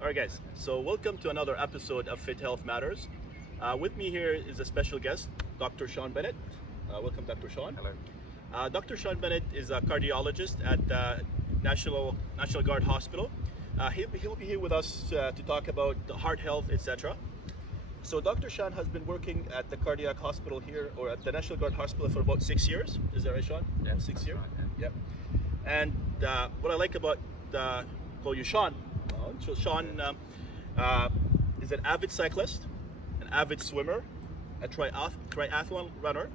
All right, guys. So welcome to another episode of Fit Health Matters. With me here is a special guest, Dr. Sean Bennett. Welcome, Dr. Sean. Hello. Dr. Sean Bennett is a cardiologist at National Guard Hospital. He'll be here with us to talk about the heart health, etc. So Dr. Sean has been working at the cardiac hospital here, or at the National Guard Hospital, for about 6 years. Is that right, Sean? Yeah, 6 years. right, yeah. Yep. And what I like about call you Sean. So Sean is an avid cyclist, an avid swimmer, a triathlon runner,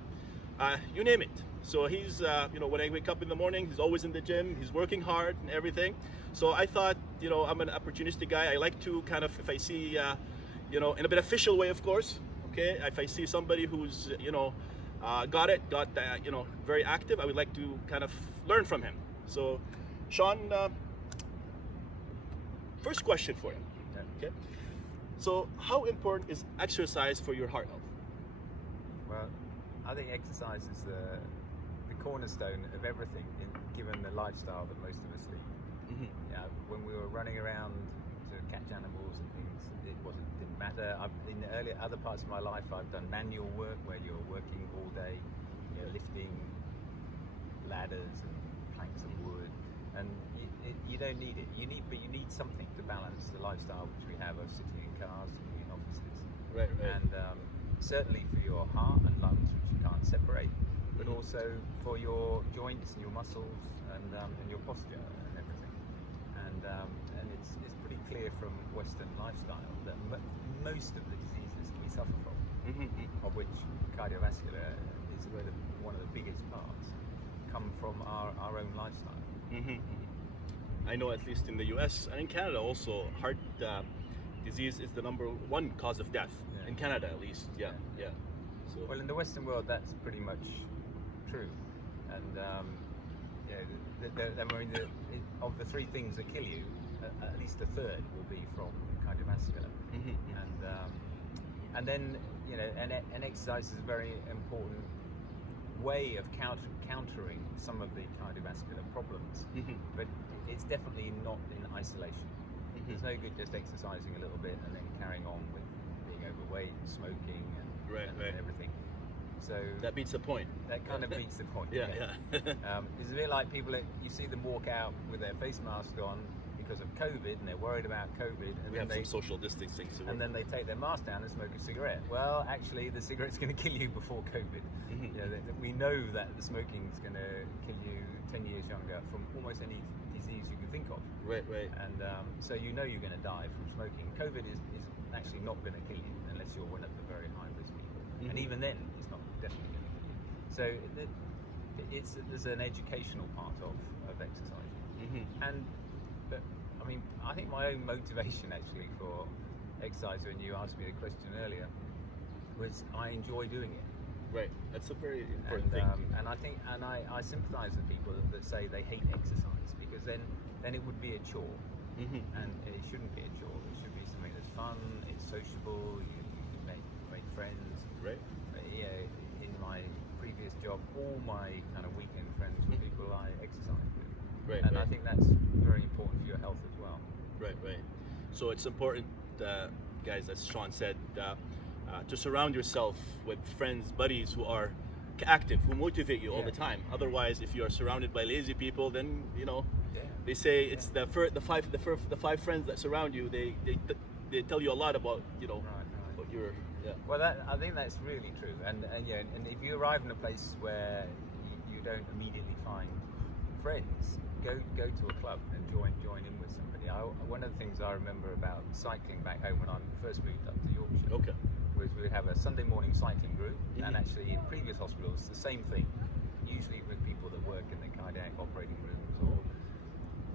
you name it. So he's, when I wake up in the morning, he's always in the gym, he's working hard and everything. So I thought, I'm an opportunistic guy. I like to kind of, if I see, in a bit official way, of course, okay, if I see somebody who's, got very active, I would like to kind of learn from him. So Sean, first question for you. Okay. So how important is exercise for your heart health? Well, I think exercise is the cornerstone of everything, given the lifestyle that most of us lead. Mm-hmm. Yeah, when we were running around to catch animals and things, didn't matter. In the other parts of my life, I've done manual work where you're working all day, lifting ladders and planks of wood, and you don't need it. You need something to balance the lifestyle which we have of sitting in cars, sitting in offices. Right. And certainly for your heart and lungs, which you can't separate, but also for your joints and your muscles and your posture and everything. And it's pretty clear from Western lifestyle that most of the diseases we suffer from, of which cardiovascular is one of the biggest parts, come from our own lifestyle. I know, at least in the US and in Canada also, heart disease is the number one cause of death, in Canada at least. Yeah. So, well, in the Western world, that's pretty much true. And of the three things that kill you, at least a third will be from cardiovascular. And then and exercise is a very important way of countering some of the cardiovascular problems, but it's definitely not in isolation. There's no good just exercising a little bit and then carrying on with being overweight, smoking, and everything. So that beats the point. That kind of beats the point. Yeah. It's a bit like people that you see them walk out with their face mask on because of COVID, and they're worried about COVID, and We have some social distancing. and then they take their mask down and smoke a cigarette. Well, actually, the cigarette's going to kill you before COVID. We know that the smoking is going to kill you 10 years younger from almost any disease you can think of. Right. And so you're going to die from smoking. COVID is actually not going to kill you unless you're one of the very high risk people. And even then, it's not definitely going to kill you. So there's an educational part of exercising. But I mean, I think my own motivation actually for exercise, when you asked me the question earlier, was I enjoy doing it. Right. That's a very important thing. And I think, I sympathise with people that say they hate exercise, because then it would be a chore, and it shouldn't be a chore. It should be something that's fun, it's sociable, you can make friends. Right. In my previous job, all my kind of weekend friends were people I exercised with. Right. I think that's very important for your health as well. Right. So it's important, guys, as Sean said, to surround yourself with friends, buddies who are active, who motivate you all the time. Otherwise, if you are surrounded by lazy people, then they say it's the five friends that surround you. They tell you a lot about what you're. Yeah. Well, I think that's really true. And if you arrive in a place where you don't immediately find friends, go to a club and join in with somebody. One of the things I remember about cycling back home when I first moved up to Yorkshire, was we would have a Sunday morning cycling group, and actually in previous hospitals the same thing, usually with people that work in the cardiac operating rooms, or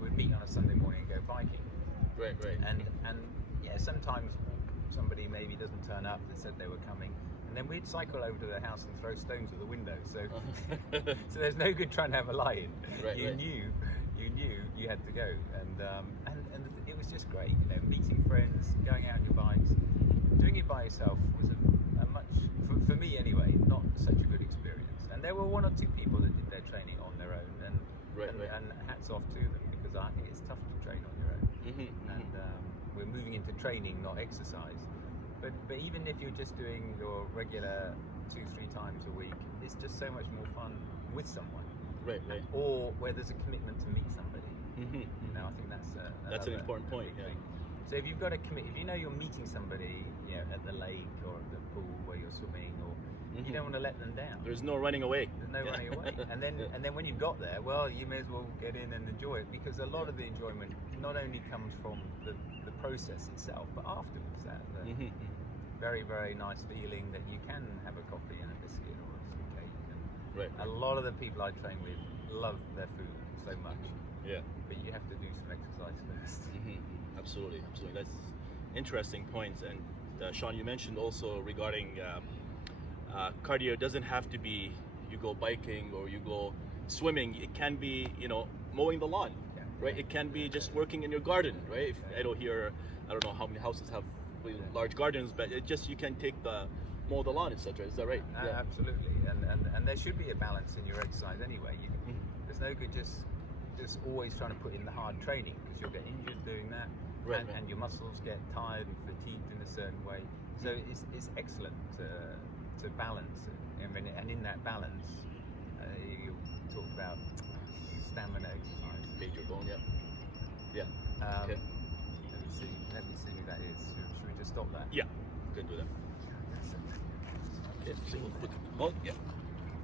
we'd meet on a Sunday morning and go biking. Right. And sometimes somebody maybe doesn't turn up that said they were coming, and then we'd cycle over to their house and throw stones at the window. So so there's no good trying to have a lie-in. You knew you had to go, and it was just great, meeting friends, going out on your bikes. Doing it by yourself was a much, for me anyway, not such a good experience. And there were one or two people that did their training on their own, and hats off to them, because I think it's tough to train on your own. And we're moving training, not exercise. But even if you're just doing your regular 2-3 times a week, it's just so much more fun with someone. Right. Or where there's a commitment to meet somebody. Mm-hmm. You know, I think that's an important point. big Yeah. thing. So if you've got to commit, if you know you're meeting somebody, you know, at the lake or at the pool where you're swimming, or you don't want to let them down. There's no running away. There's no running away. And then when you've got there, well, you may as well get in and enjoy it, because a lot of the enjoyment not only comes from the process itself, but afterwards. That very, very nice feeling that you can have a coffee and a biscuit or some cake. And a lot of the people I train with love their food so much. Yeah. But you have to do some exercise first. Absolutely. That's interesting points. And Sean, you mentioned also regarding cardio doesn't have to be you go biking or you go swimming. It can be, you know, mowing the lawn, right? It can be just working in your garden, right? I don't know how many houses have really large gardens, but it just, you can take mow the lawn, etc. Is that right? Absolutely. And there should be a balance in your exercise anyway. There's no good just always trying to put in the hard training, because you'll get injured doing that, and your muscles get tired and fatigued in a certain way. So it's excellent to balance, and in that balance, you talk about stamina exercise. Major bone, yeah. Okay. Let me see who that is. Should we just stop that? Yeah, we can do that. Okay, so we'll put, oh, yeah.